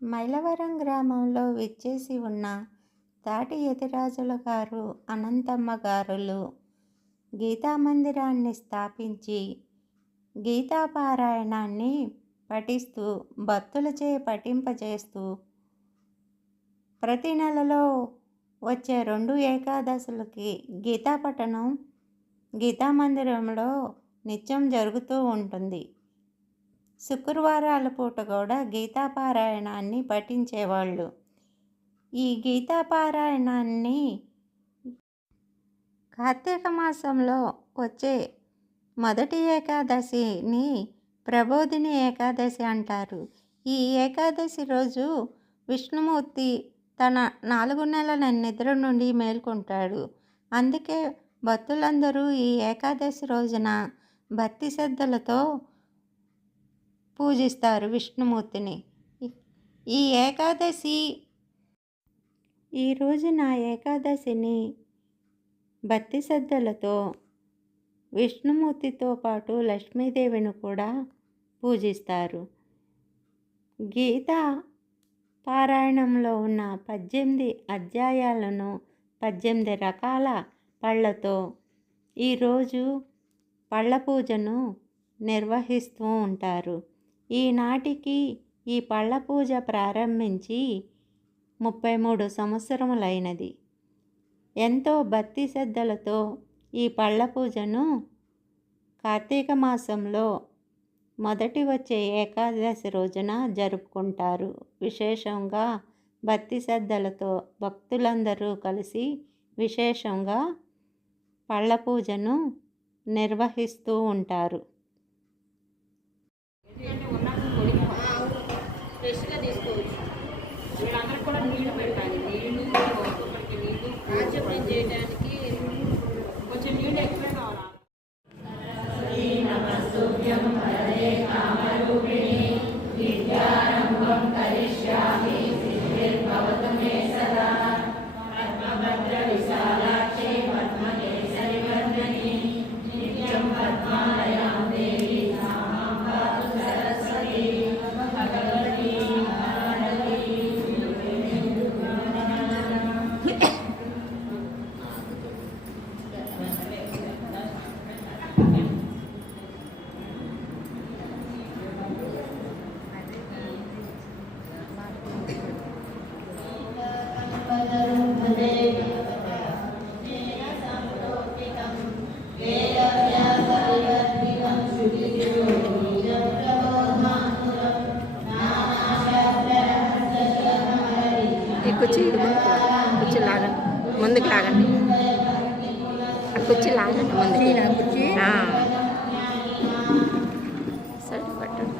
మైలవరం గ్రామంలో విచ్చేసి ఉన్న తాటి యతిరాజుల గారు, అనంతమ్మ గారులు గీతామందిరాన్ని స్థాపించి గీతాపారాయణాన్ని పఠిస్తూ భక్తులచే పఠింపజేస్తూ ప్రతి నెలలో వచ్చే 2 ఏకాదశులకి గీతాపఠనం గీతామందిరంలో నిత్యం జరుగుతూ ఉంటుంది. శుక్రవారాల పూట కూడా గీతాపారాయణాన్ని పఠించేవాళ్ళు. ఈ గీతాపారాయణాన్ని కార్తీక మాసంలో వచ్చే మొదటి ఏకాదశిని ప్రబోధిని ఏకాదశి అంటారు. ఈ ఏకాదశి రోజు విష్ణుమూర్తి తన 4 నెలల నిద్ర నుండి మేల్కొంటాడు. అందుకే భక్తులందరూ ఈ ఏకాదశి రోజున భక్తి శ్రద్ధలతో పూజిస్తారు విష్ణుమూర్తిని. ఈ రోజున ఏకాదశిని భక్తి శ్రద్ధలతో విష్ణుమూర్తితో పాటు లక్ష్మీదేవిని కూడా పూజిస్తారు. గీతా పారాయణంలో ఉన్న 18 అధ్యాయాలను 18 రకాల పళ్ళతో ఈరోజు పళ్ళ పూజను నిర్వహిస్తూ ఉంటారు. ఈనాటికి ఈ పళ్ళ పూజ ప్రారంభించి 33 సంవత్సరములైనది. ఎంతో భక్తి శ్రద్ధలతో ఈ పళ్ళ పూజను కార్తీక మాసంలో మొదటి వచ్చే ఏకాదశి రోజున జరుపుకుంటారు. విశేషంగా భక్తి శ్రద్ధలతో భక్తులందరూ కలిసి విశేషంగా పళ్ళ పూజను నిర్వహిస్తూ ఉంటారు. వీళ్ళందరికీ కూడా నీళ్లు పెట్టాలి. నీళ్లు చేయడానికి కొంచెం నీళ్ళు ఎక్కువే కావాలి. కుర్చీ లాగండి, ముందుకు లాగండి, కుర్చీ లాగండి ముందుకు. సరే పట్టండి.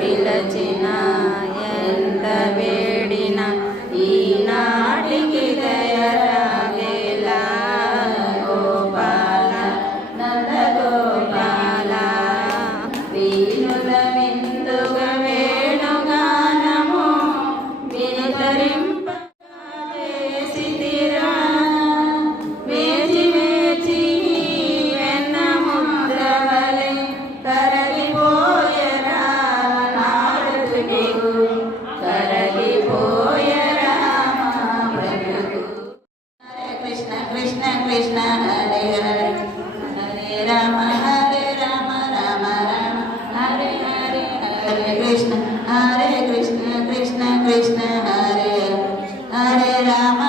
పిలచిన ఎంత వేడిన ఈనాటికి దయరావేలా గోపాల నంద గోపాల వీణుల విందుగా వేణుగానము వినుతరింప చేసితిరా వేచి వేచి వెన్న ముద్రవలె తరలిపోయరా నారదుడిగు తరలిపోయరా బ్రతుకు హరే కృష్ణ కృష్ణ కృష్ణ హరే హరే హరే రామ రామ రామ హరే హరే హరే కృష్ణ కృష్ణ కృష్ణ హరే హరే రామ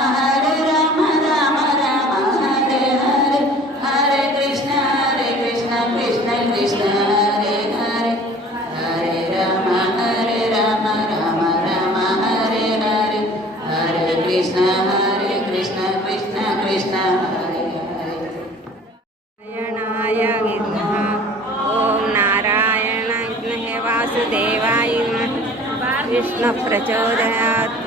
రామ రామ హరే హరే హరే కృష్ణ కృష్ణ కృష్ణ హరే హరే హరే రామ రామ రామ హరే హరే హరే కృష్ణ కృష్ణ కృష్ణ హరే హరే నారాయణాయ విద్మః ఓం నారాయణ విద్మహే వాసుదేవాయ ధీమహి విష్ణు ప్రచోదయాత్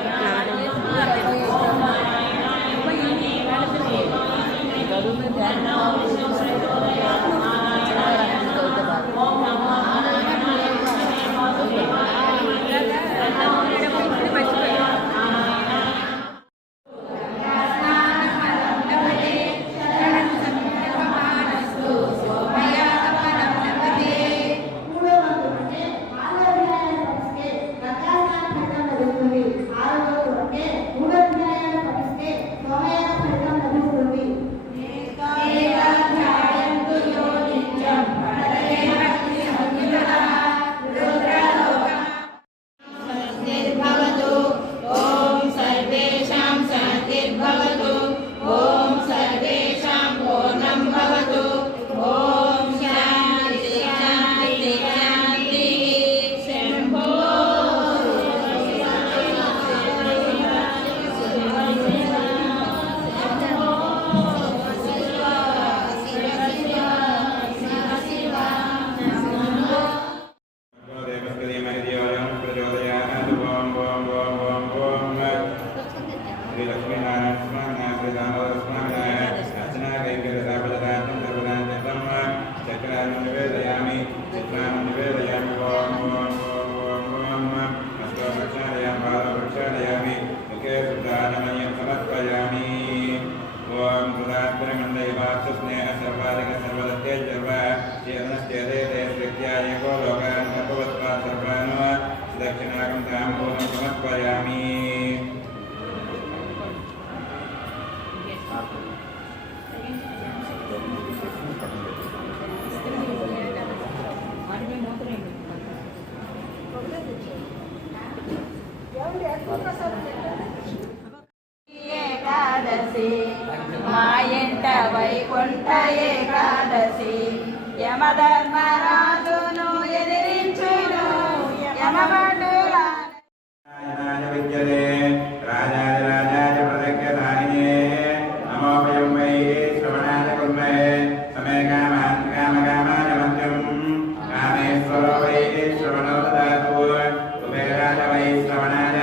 दक्षिणाकं ताम्बूलं समर्पयामि। ఏకాదశి మా ఇంట వైకుంఠ ఏకాదశి యమధర్మరాజును ఎదిరించును యమభటుల విద్యతే రాజాయ ప్రదక్షిణాయనే నమోపయం వై శ్రవణాయ కుర్మే సమే కామాన్ కామకామాయ మధ్యం కామేశ్వరో వై శ్రవణో దదాతు కుబేరాయ వై శ్రవణాయ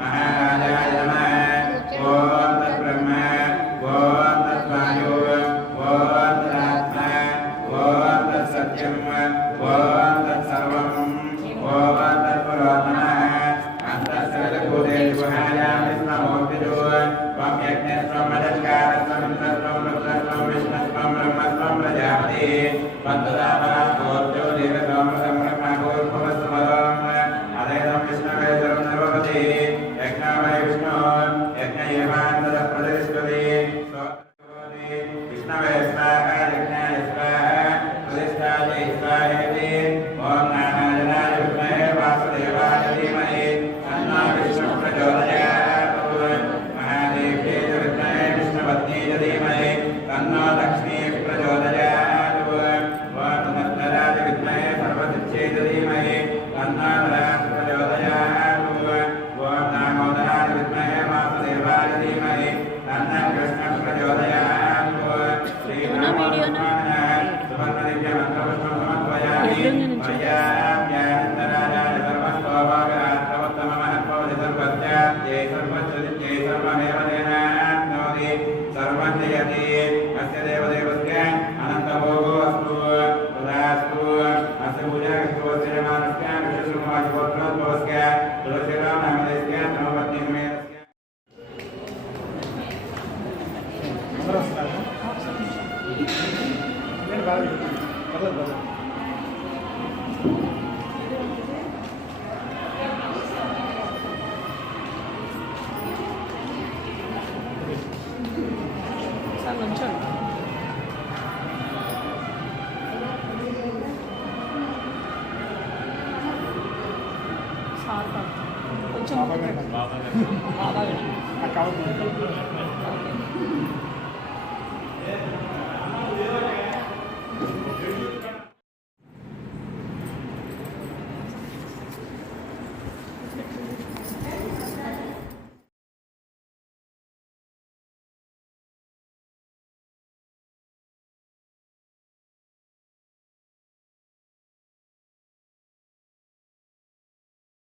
మహారాజాయ నమః ఓం తద్బ్రహ్మ ఓం తద్వాయు ఓం తదాత్మ ఓం తత్సత్యం ఓం తత్సర్వం ఓం తత్పురాతనః प्रजापति వందదామరాకోర్జో దేవతామృతం బ్రహ్మగోర్భవస్మరం అదేదం విష్ణవే సర్వం నవపతి యజ్ఞావై విష్ణు యజ్ఞయేవాంతద ప్రతిష్ఠతి విష్ణవే స్వాహ యజ్ఞాయ స్వాహ ప్రతిష్ఠాయై స్వాహేతి ఓం నారాయణాయ విద్మహే వాసుదేవాయ ధీమహి తన్నో విష్ణుః ప్రచోదయాత్ మహాదేవ్యై చ విద్మహే విష్ణుపత్న్యై చ ధీమహి తన్నో లక్ష్మీః ప్రచోదయాత్ ఓం ధనరాజ విద్మహే సర్వసిద్ధ్యై చ ధీమహి తన్నో వరాహ ప్రచోదయాత్ ఓం దామోదరాయ విద్మహే వాసుదేవాయ ధీమహి తన్నో కృష్ణః ప్రచోదయాత్ సార్ నుంచోండి. సార్ కాదు. కొంచెం బాగా